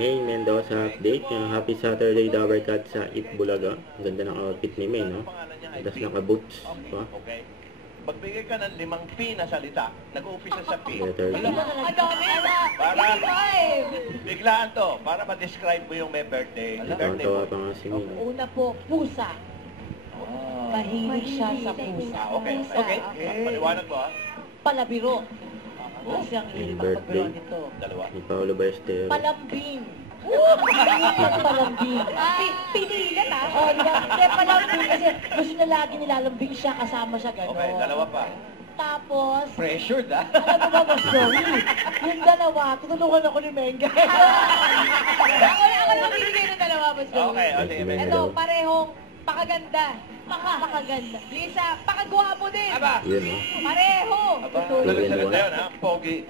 May Mendoza update. Happy Saturday, Dabarkat sa Itbulaga. Ang ganda ng outfit ni May, no? Tapos naka-boots pa. Okay. Magbigay ka ng 5 P na salita. Nag-uumpisa sa P. Letter P. Para biglaan to. Para ma-describe mo yung may birthday. Natawa pa nga si May. Una po, pusa. Mahilig siya sa pusa. Okay. Paliwanag mo, ha? Palabiro. Kasi ang hilig birthday. magpagbiruan nito. Dalawa. Ni Paolo Ballester. Palambing. Palambing. Pinilan ah. Oh, diba? Hindi, palambing kasi gusto na lagi nilalambing siya, kasama siya gano'n. Okay, dalawa pa. Tapos, Pressured, ha? alam mo ba, Mas Joey? Yung dalawa, tutulungan ako ni Menga. Ako na mamibigay ng dalawa, Mas Joey. Okay, sige, Menga. Ito, parehong pakaganda. Pakaganda. Lisa, pakagwapo din. Aba. Yun, no? Pareho. Aba, salita yun, ha? Pogi.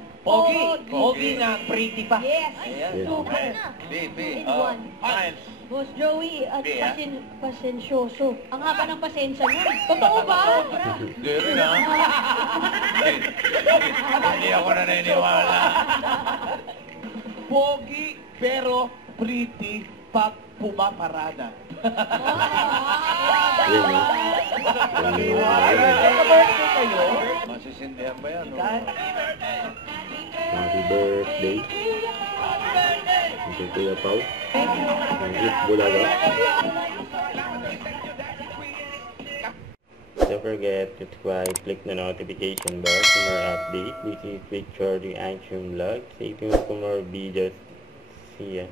Pogi na pretty pa. Yes. Ayan. Super. B. In one. Miles. Boss Joey, at Di, ah? pasensyoso. Ang haba ng pasensya niya. Totoo ba? Hindi rin, ha? Hindi ako naniniwala. Pogi, pero pretty pag pumaparada. Yun, no? Birthday kayo? Masisindihan ba yan? Happy birthday. Ito Kuya Pao. Ang Itbulaga. Don't forget to subscribe, click the notification bell for more updates. This is Victor, the iTunes vlog. Stay tuned for more videos. See ya.